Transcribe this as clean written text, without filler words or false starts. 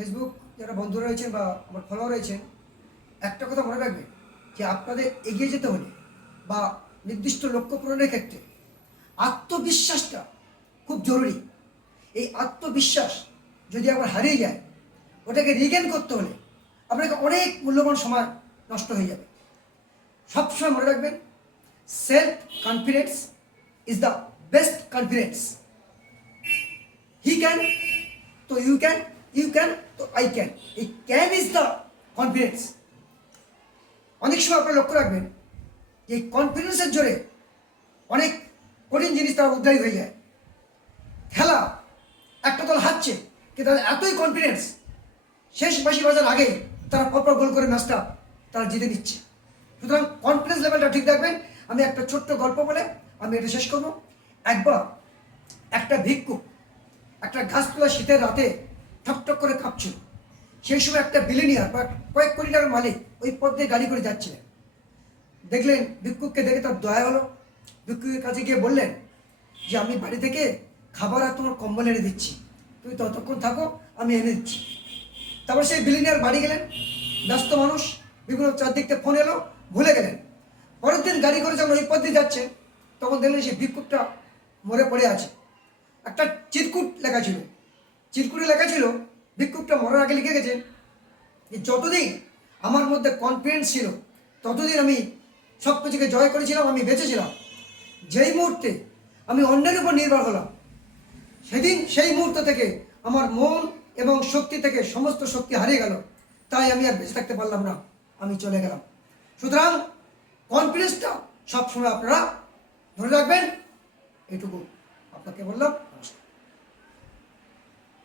Facebook যারা বন্ধু রয়েছেন বা আমার ফলোয়ার রয়েছেন, একটা কথা মনে রাখবেন যে আপনাদের এগিয়ে যেতে হলে বা নির্দিষ্ট লক্ষ্য পূরণের ক্ষেত্রে আত্মবিশ্বাসটা খুব জরুরি। এই আত্মবিশ্বাস যদি আবার হারিয়ে যায়, ওটাকে রিগেন করতে হলে আপনাকে অনেক মূল্যবান সময় নষ্ট হয়ে যাবে। সবসময় মনে রাখবেন, self confidence is the best confidence. He can তো ইউ ক্যান, ইউ ক্যান তো আই ক্যান। এই ক্যান ইজ দ্য কনফিডেন্স। অনেক সময় আপনারা লক্ষ্য রাখবেন যে এই কনফিডেন্সের জোরে অনেক কঠিন জিনিস তারা উদ্ধারী হয়ে যায়। খেলা একটা দল হারছে, কিন্তু তাদের এতই কনফিডেন্স, শেষ বাঁশি বাজার আগেই তারা পরপর গোল করে ম্যাচটা তারা জিতে দিচ্ছে। সুতরাং কনফিডেন্স লেভেলটা ঠিক রাখবেন। আমি একটা ছোট্ট গল্প বলে আমি এটা শেষ করব। একবার একটা ভিক্ষুক একটা গাছতলা শীতের রাতে ঠকঠক করে কাঁপছিল। সেই সময় একটা বিলিনিয়ার বা কয়েক কোটি টাকার মালিক ওই পথ দিয়ে গাড়ি করে যাচ্ছিলেন। দেখলেন ভিক্ষুককে দেখে তার দয়া হলো। ভিক্ষুকের কাছে গিয়ে বললেন যে আমি বাড়ি থেকে খাবার আর তোমার কম্বল এনে দিচ্ছি, তুমি ততক্ষণ থাকো, আমি এনে দিচ্ছি। তারপর সেই বিলিনিয়ার বাড়ি গেলেন। ব্যস্ত মানুষ, বিভিন্ন চারদিক থেকে ফোন এলো, ভুলে গেলেন। পরের দিন গাড়ি করে যখন ওই পথ দিয়ে যাচ্ছেন, তখন দেখলেন সেই ভিক্ষুকটা মরে পড়ে আছে। একটা চিরকুট লেখা ছিল। চিরকুটে লেখা ছিল, ভিক্ষুকটা মরার আগে লিখে গেছেন যে যতদিন আমার মধ্যে কনফিডেন্স ছিল ততদিন আমি সব কিছুকে জয় করেছিলাম, আমি বেঁচেছিলাম। যেই মুহূর্তে আমি অন্যের উপর নির্ভর হলাম, সেদিন সেই মুহূর্ত থেকে আমার মন এবং শক্তি থেকে সমস্ত শক্তি হারিয়ে গেল। তাই আমি আর বেঁচে থাকতে পারলাম না, আমি চলে গেলাম। সুতরাং কনফিডেন্সটা সবসময় আপনারা ধরে রাখবেন। এটুকু আপনাকে বললাম।